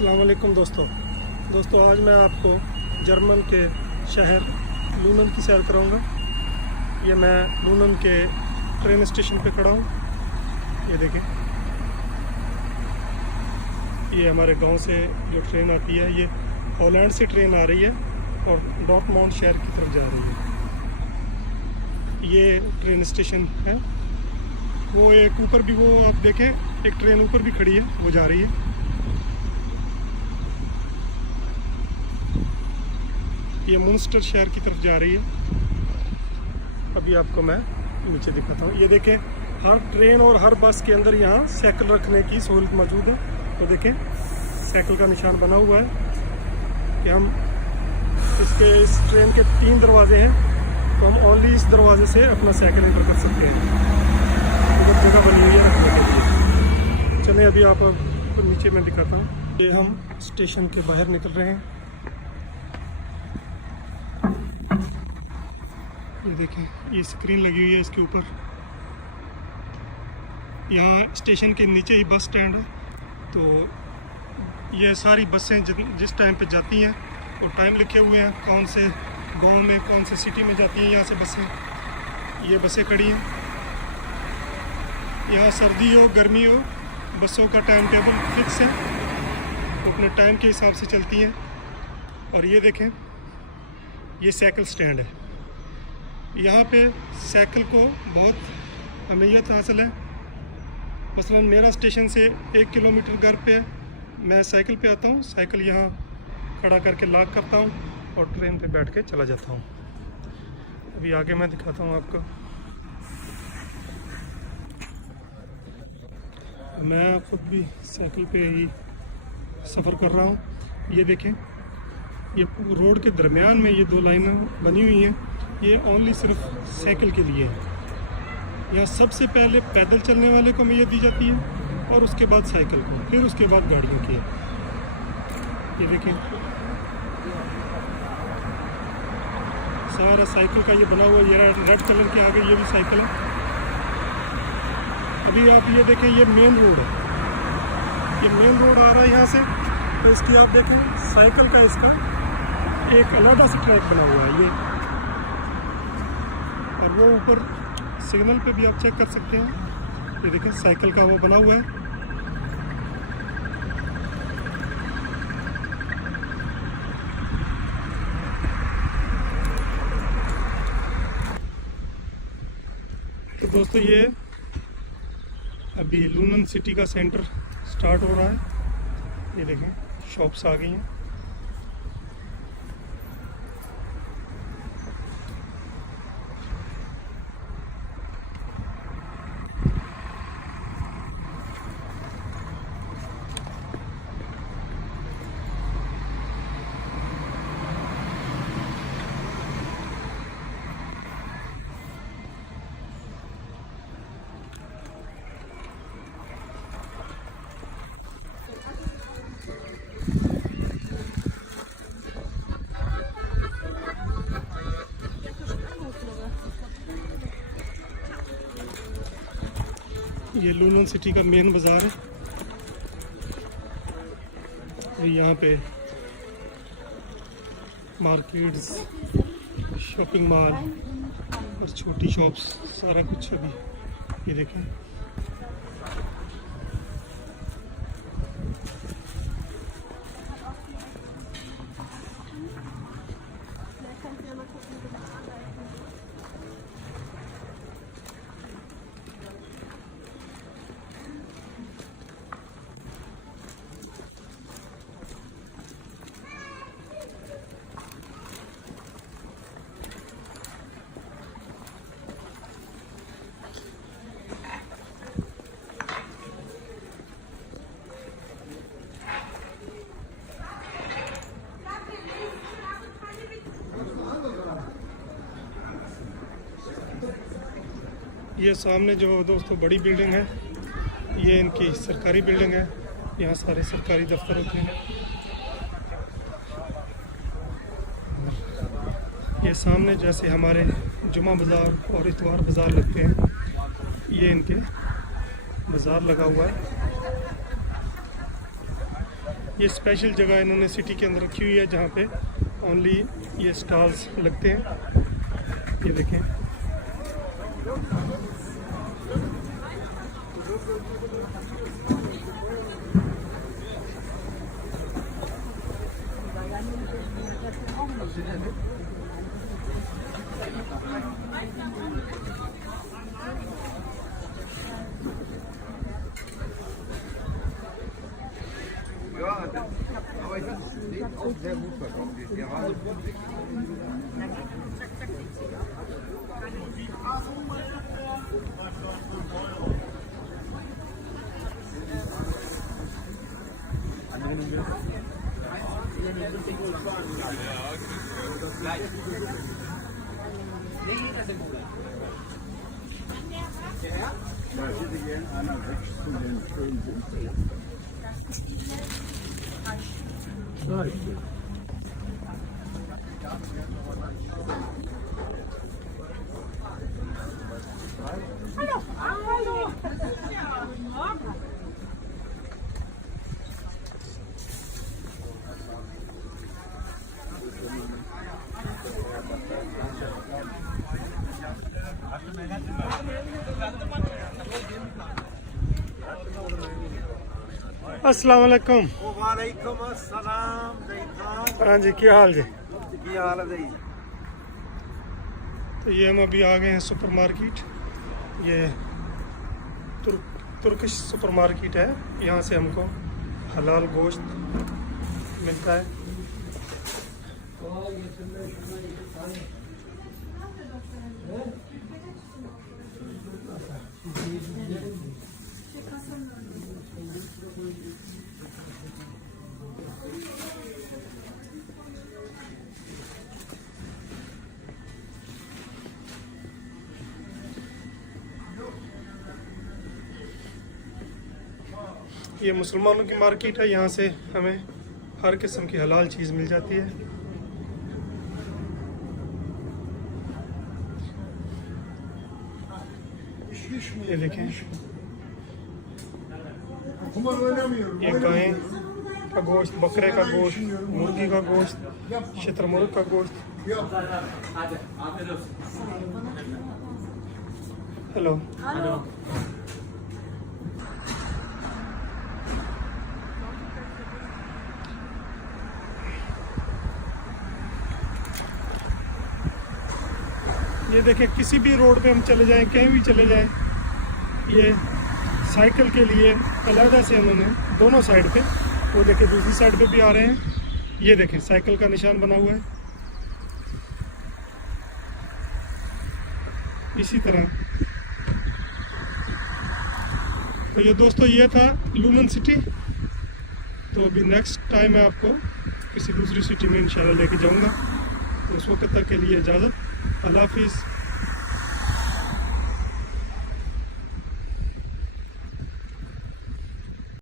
अस्सलाम वालेकुम दोस्तों। आज मैं आपको जर्मन के शहर लूनन की सैर कराऊंगा। ये मैं लूनन के ट्रेन स्टेशन पे खड़ा हूँ। ये देखें, ये हमारे गांव से जो ट्रेन आती है, ये हॉलैंड से ट्रेन आ रही है और डॉर्टमाउंट शहर की तरफ जा रही है। ये ट्रेन स्टेशन है। वो एक ऊपर भी, वो आप देखें, एक ट्रेन ऊपर भी खड़ी है, वो जा रही है। ये मुंस्टर शहर की तरफ जा रही है। अभी आपको मैं नीचे दिखाता हूँ। ये देखें, हर ट्रेन और हर बस के अंदर यहाँ साइकिल रखने की सहूलत मौजूद है। तो देखें, साइकिल का निशान बना हुआ है कि हम इस ट्रेन के 3 दरवाजे हैं, तो हम ओनली इस दरवाजे से अपना साइकिल एंटर कर सकते हैं। बहुत जगह बनी हुई है रखने के लिए। चलिए अभी आपको नीचे मैं दिखाता हूँ। ये हम स्टेशन के बाहर निकल रहे हैं। ये देखें, ये स्क्रीन लगी हुई है इसके ऊपर। यहाँ स्टेशन के नीचे ही बस स्टैंड है। तो ये सारी बसें जिस टाइम पे जाती हैं वो टाइम लिखे हुए हैं, कौन से गांव में, कौन से सिटी में जाती हैं यहाँ से बसें। ये बसें खड़ी हैं। यहाँ सर्दी हो गर्मी हो, बसों का टाइम टेबल फिक्स है, तो अपने टाइम के हिसाब से चलती हैं। और ये देखें, ये साइकिल स्टैंड है। यहाँ पे साइकिल को बहुत अहमियत हासिल है। मसलन मेरा स्टेशन से 1 किलोमीटर घर पे है, मैं साइकिल पे आता हूँ, साइकिल यहाँ खड़ा करके लॉक करता हूँ और ट्रेन पे बैठ के चला जाता हूँ। अभी आगे मैं दिखाता हूँ आपको। मैं खुद भी साइकिल पे ही सफ़र कर रहा हूँ। ये देखें, ये रोड के दरमियान में ये 2 लाइनें बनी हुई हैं। ये ओनली सिर्फ साइकिल के लिए है। यहाँ सबसे पहले पैदल चलने वाले को महत्व दी जाती है और उसके बाद साइकिल को, फिर उसके बाद गाड़ियों की। ये देखिए, सारा साइकिल का ये बना हुआ, ये रेड कलर के आगे ये भी साइकिल है। अभी आप ये देखें, ये मेन रोड है। ये मेन रोड आ रहा है यहाँ से, तो इसकी आप देखें, साइकिल का इसका एक अलग सा ट्रैक बना हुआ है ये। और वो ऊपर सिग्नल पे भी आप चेक कर सकते हैं। ये देखें, साइकिल का वो बना हुआ है। तो दोस्तों, ये अभी लूनन सिटी का सेंटर स्टार्ट हो रहा है। ये देखें, शॉप्स आ गई हैं। ये लूनन सिटी का मेन बाज़ार है। यहाँ पे मार्केट्स, शॉपिंग मॉल और छोटी शॉप्स, सारा कुछ अभी ये देखें। ये सामने जो दोस्तों बड़ी बिल्डिंग है, ये इनकी सरकारी बिल्डिंग है। यहाँ सारे सरकारी दफ्तर होते हैं। ये सामने जैसे हमारे जुमा बाज़ार और इतवार बाज़ार लगते हैं, ये इनके बाज़ार लगा हुआ है। ये स्पेशल जगह इन्होंने सिटी के अंदर रखी हुई है जहाँ पे ओनली ये स्टॉल्स लगते हैं। ये देखें, Ja, aber ich finde es auch sehr gut verkauft. Die Gerade da hätte gern einer weg zu den schönen Booten. अस्सलाम वालेकुम। वालेकुम अस्सलाम जैद। हाँ जी, क्या हाल जी? की हाल है जैद? तो ये हम अभी आ गए हैं सुपरमार्केट। ये तुर्किश सुपरमार्केट है। यहाँ से हमको हलाल गोश्त मिलता है। ये मुसलमानों की मार्केट है। यहाँ से हमें हर किस्म की हलाल चीज़ मिल जाती है। ये देखें, ये गाय का गोश्त, बकरे का गोश्त, मुर्गी का गोश्त, शुतुरमुर्ग का गोश्त। हेलो, ये देखें, किसी भी रोड पे हम चले जाएं, कहीं भी चले जाएं, ये साइकिल के लिए अलग से उन्होंने दोनों साइड पे, वो देखें दूसरी साइड पे भी आ रहे हैं। ये देखें, साइकिल का निशान बना हुआ है। इसी तरह तो ये दोस्तों, ये था लुलन सिटी। तो अभी नेक्स्ट टाइम मैं आपको किसी दूसरी सिटी में इंशाल्लाह लेके जाऊंगा। तो उस वक्त तक के लिए इजाज़त। अल्लाह हाफिज़।